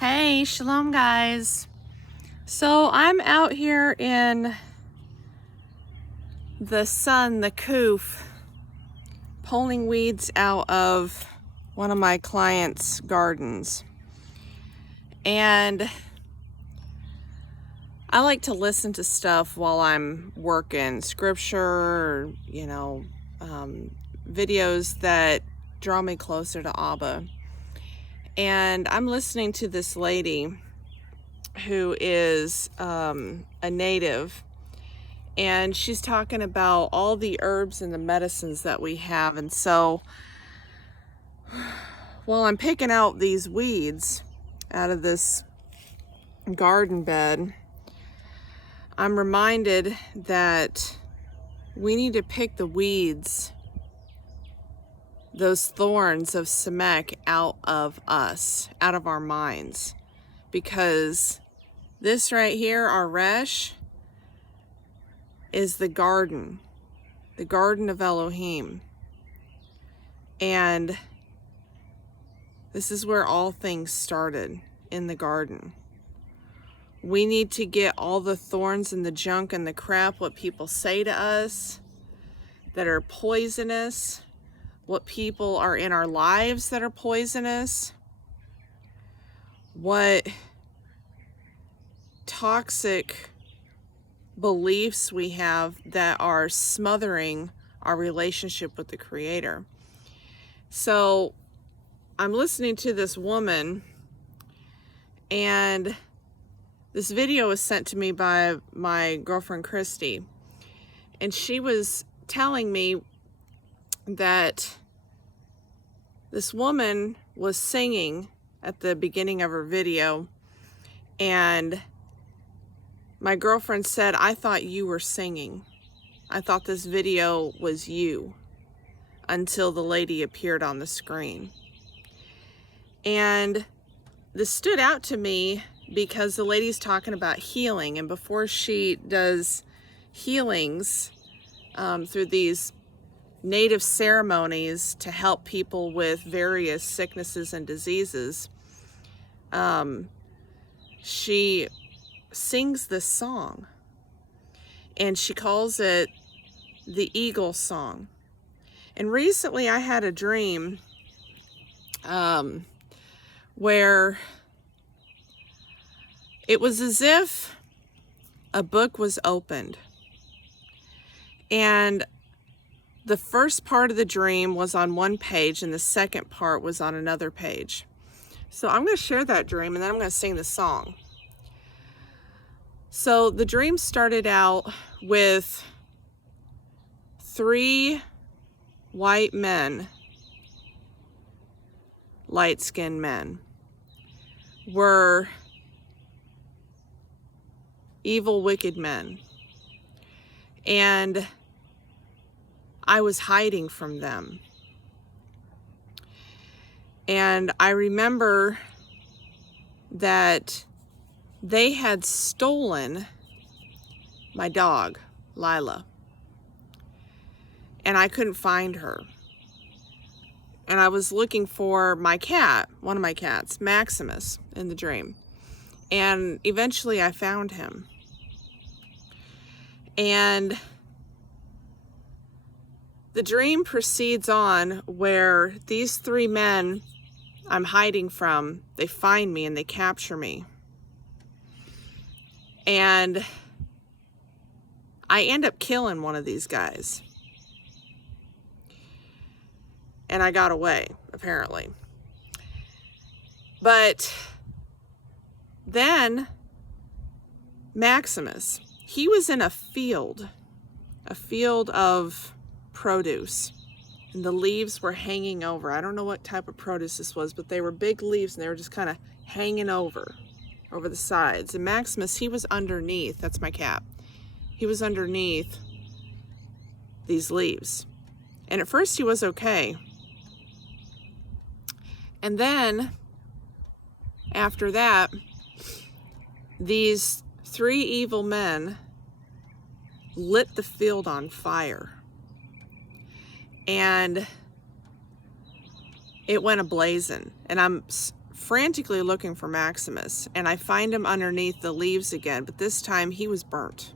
Hey, shalom guys. So I'm out here in the sun, the coof, pulling weeds out of one of my clients' gardens. And I like to listen to stuff while I'm working, scripture, or, videos that draw me closer to Abba. And I'm listening to this lady who is a native, and she's talking about all the herbs and the medicines that we have. And so while I'm picking out these weeds out of this garden bed, I'm reminded that we need to pick the weeds, those thorns of Semek, out of us, out of our minds, because this right here, our resh, is the garden of Elohim. And this is where all things started, in the garden. We need to get all the thorns and the junk and the crap, what people say to us that are poisonous, what people are in our lives that are poisonous, what toxic beliefs we have that are smothering our relationship with the Creator. So I'm listening to this woman, and this video was sent to me by my girlfriend Christy, and she was telling me that this woman was singing at the beginning of her video, and my girlfriend said, "I thought you were singing. I thought this video was you," until the lady appeared on the screen. And this stood out to me because the lady's talking about healing, and before she does healings through these native ceremonies to help people with various sicknesses and diseases, she sings this song, and she calls it the Eagle Song. And recently I had a dream where it was as if a book was opened, and the first part of the dream was on one page and the second part was on another page. So I'm going to share that dream, and then I'm going to sing the song. So the dream started out with 3 white men, light-skinned men, were evil, wicked men. And I was hiding from them. And I remember that they had stolen my dog, Lila, and I couldn't find her. And I was looking for my cat, one of my cats, Maximus, in the dream. And eventually I found him. And the dream proceeds on where these 3 men I'm hiding from, they find me and they capture me. And I end up killing one of these guys. And I got away, apparently. But then Maximus, he was in a field of produce, and the leaves were hanging over. I don't know what type of produce this was, but they were big leaves, and they were just kind of hanging over the sides. And Maximus, he was underneath. That's my cat. He was underneath these leaves. And at first he was okay. And then after that, these 3 evil men lit the field on fire. And it went ablazing. And I'm frantically looking for Maximus, and I find him underneath the leaves again, but this time he was burnt.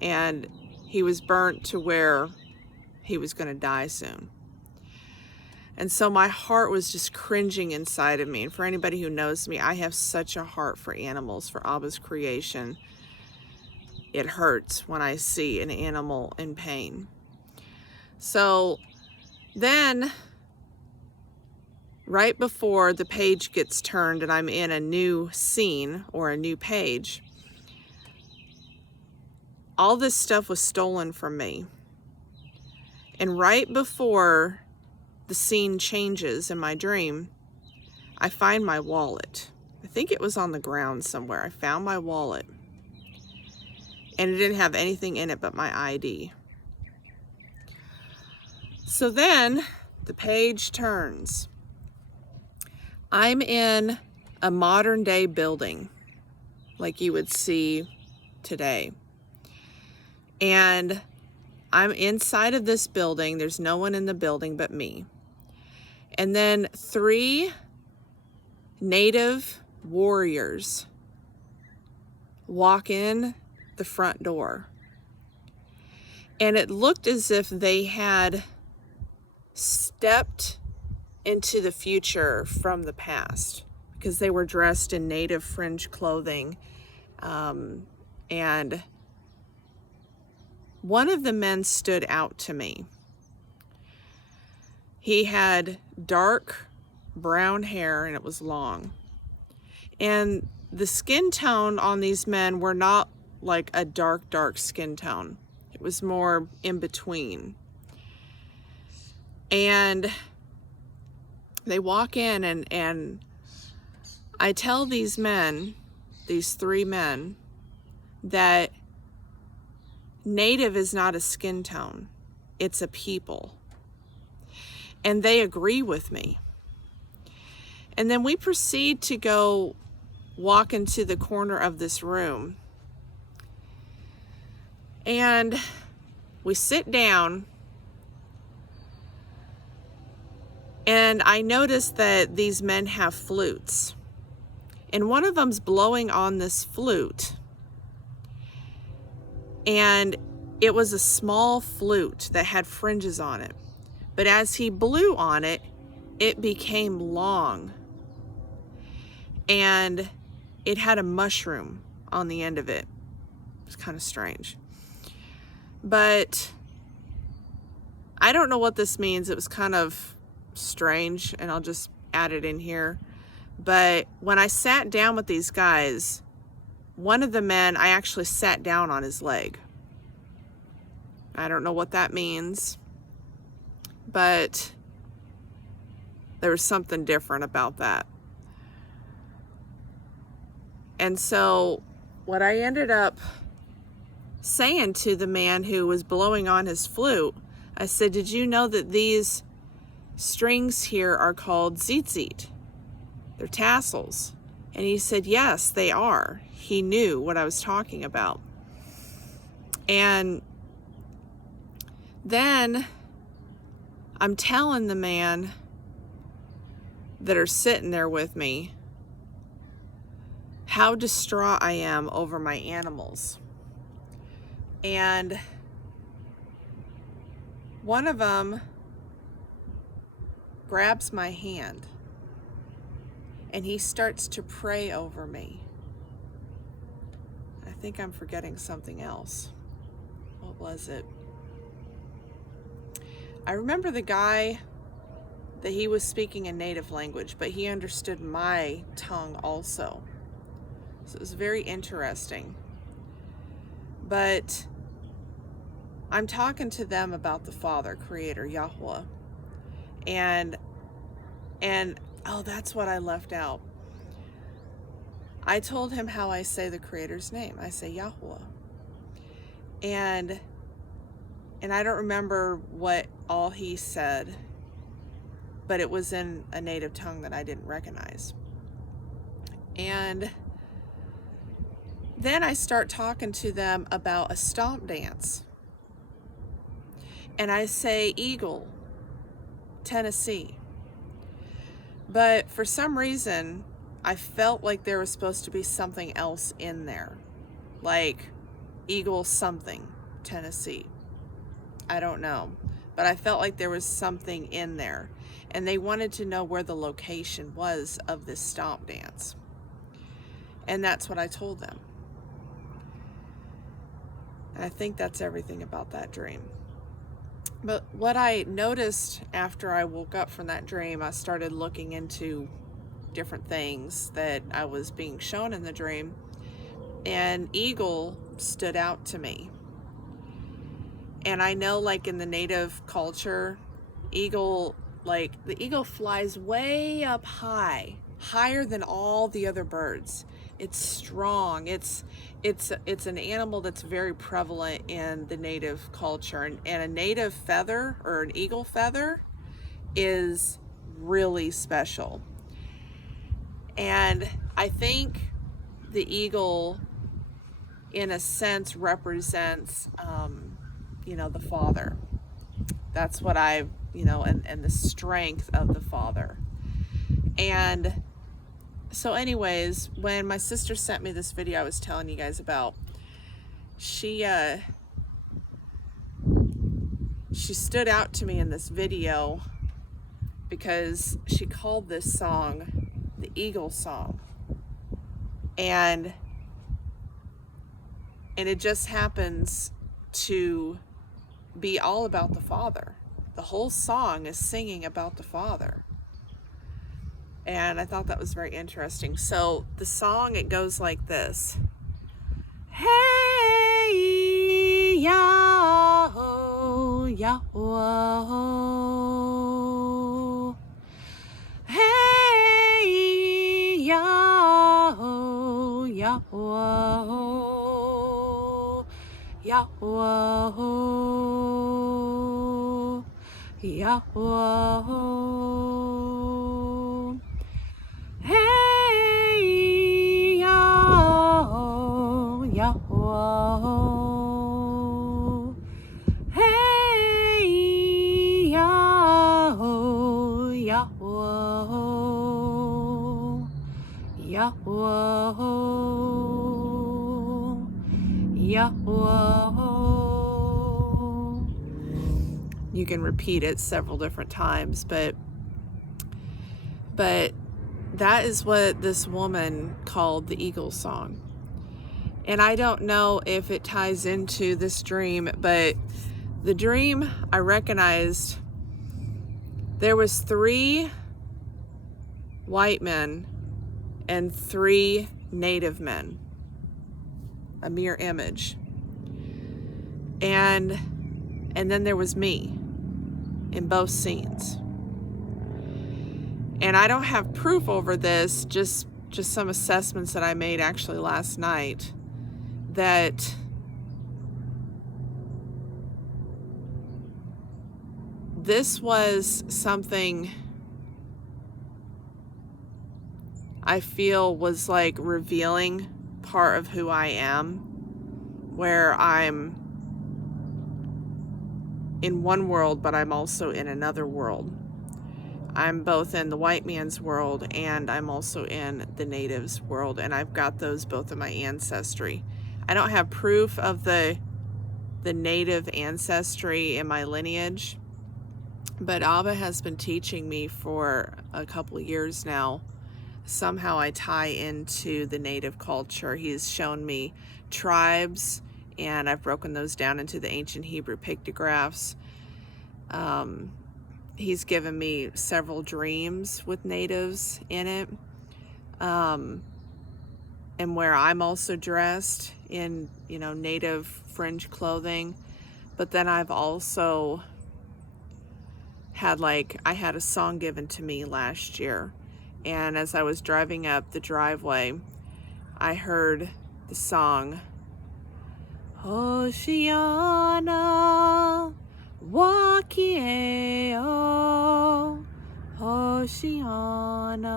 And he was burnt to where he was going to die soon. And so my heart was just cringing inside of me. And for anybody who knows me, I have such a heart for animals, for Abba's creation. It hurts when I see an animal in pain. So then, right before the page gets turned and I'm in a new scene or a new page, all this stuff was stolen from me. And right before the scene changes in my dream, I find my wallet. I think it was on the ground somewhere. I found my wallet. And it didn't have anything in it but my ID. So then the page turns. I'm in a modern day building like you would see today. And I'm inside of this building. There's no one in the building but me. And then 3 native warriors walk in the front door. And it looked as if they had stepped into the future from the past, because they were dressed in native fringe clothing. And one of the men stood out to me. He had dark brown hair and it was long. And the skin tone on these men were not like a dark skin tone. It was more in between. And they walk in and I tell these men, these 3 men, that native is not a skin tone, it's a people. And they agree with me. And then we proceed to go walk into the corner of this room. And we sit down. And I noticed that these men have flutes. And one of them's blowing on this flute. And it was a small flute that had fringes on it. But as he blew on it, it became long. And it had a mushroom on the end of it. It's kind of strange. But I don't know what this means. It was kind of strange, and I'll just add it in here. But when I sat down with these guys, one of the men, I actually sat down on his leg. I don't know what that means, but there was something different about that. And so what I ended up saying to the man who was blowing on his flute, I said, did you know that these strings here are called tzitzit? They're tassels. And he said, yes, they are. He knew what I was talking about. And then I'm telling the man that are sitting there with me how distraught I am over my animals. And one of them grabs my hand and he starts to pray over me. I think I'm forgetting something else. What was it? I remember the guy that he was speaking a native language, but he understood my tongue also. So it was very interesting. But I'm talking to them about the Father, Creator, Yahweh. And oh, that's what I left out. I told him how I say the Creator's name. I say Yahweh. And I don't remember what all he said, but it was in a native tongue that I didn't recognize. And then I start talking to them about a stomp dance. And I say Eagle, Tennessee. But for some reason, I felt like there was supposed to be something else in there, like Eagle something, Tennessee. I don't know, but I felt like there was something in there, and they wanted to know where the location was of this stomp dance, and that's what I told them. And I think that's everything about that dream. But what I noticed after I woke up from that dream, I started looking into different things that I was being shown in the dream, and eagle stood out to me. And I know, like, in the native culture, eagle, like, the eagle flies way up high, higher than all the other birds. It's strong. It's an animal that's very prevalent in the native culture, and a native feather, or an eagle feather, is really special. And I think the eagle, in a sense, represents the Father. That's what and the strength of the Father. And so anyways, when my sister sent me this video I was telling you guys about, she stood out to me in this video because she called this song the Eagle Song. And it just happens to be all about the Father. The whole song is singing about the Father. And I thought that was very interesting. So the song, it goes like this. Hey, Yahoo, Yahoo. Hey, Yahoo, Yahoo. Yahoo, Yahoo. Hey, Yahoo, Yahoo. Hey, Yahoo, Yahoo. Yahoo, Yahoo. You can repeat it several different times, but that is what this woman called the Eagle Song. And I don't know if it ties into this dream, but the dream, I recognized there was 3 white men and 3 native men, a mirror image. And then there was me in both scenes. And I don't have proof over this, just some assessments that I made actually last night, that this was something I feel was like revealing part of who I am, where I'm in one world, but I'm also in another world. I'm both in the white man's world and I'm also in the native's world, and I've got those both in my ancestry. I don't have proof of the native ancestry in my lineage, but Abba has been teaching me for a couple of years now. Somehow I tie into the native culture. He's shown me tribes, and I've broken those down into the ancient Hebrew pictographs. He's given me several dreams with natives in it, and where I'm also dressed in, native fringe clothing. But then I've also had, I had a song given to me last year, and as I was driving up the driveway, I heard the song, Oceana, Wakieo, Oceana,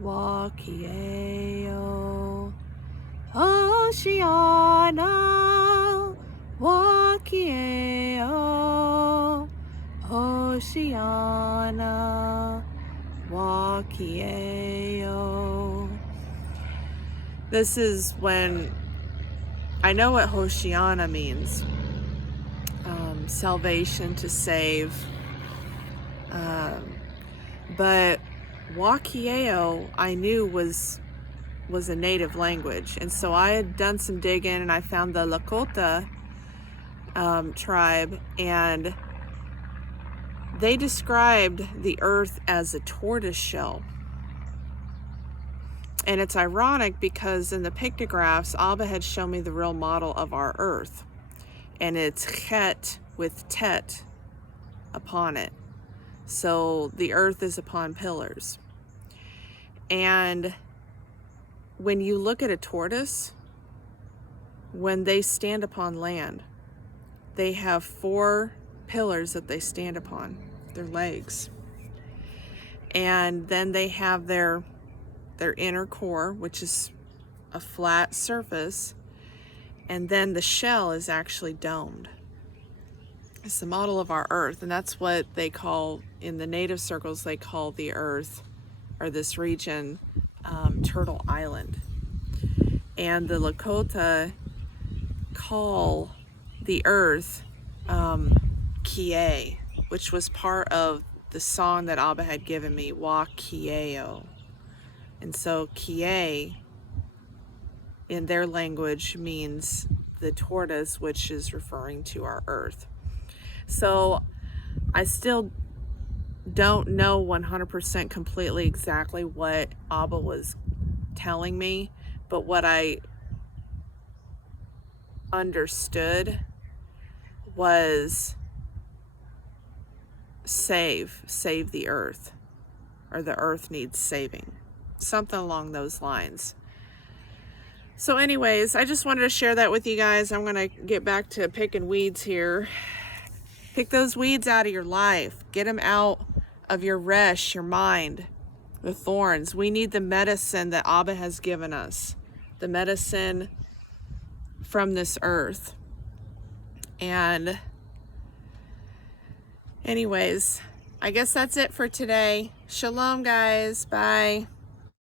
Wakieo, Oceana, Wakieo, Oceana, Wakieo. This is when I know what Hoshiana means. Salvation, to save. But Wakieo I knew was a native language. And so I had done some digging and I found the Lakota tribe, and they described the earth as a tortoise shell. And it's ironic because in the pictographs, Abba had shown me the real model of our earth. And it's Chet with Tet upon it. So the earth is upon pillars. And when you look at a tortoise, when they stand upon land, they have 4 pillars that they stand upon, their legs. And then they have their inner core, which is a flat surface, and then the shell is actually domed. It's the model of our earth, and that's what they call, in the native circles, they call the earth, or this region, Turtle Island. And the Lakota call the earth Kie, which was part of the song that Abba had given me, Wa Kieo. And so Kie in their language means the tortoise, which is referring to our earth. So I still don't know 100% completely exactly what Abba was telling me, but what I understood was save the earth, or the earth needs saving, something along those lines. So anyways, I just wanted to share that with you guys. I'm gonna get back to picking weeds here. Pick those weeds out of your life. Get them out of your resh, your mind, the thorns. We need the medicine that Abba has given us, the medicine from this earth. And anyways, I guess that's it for today. Shalom, guys. Bye.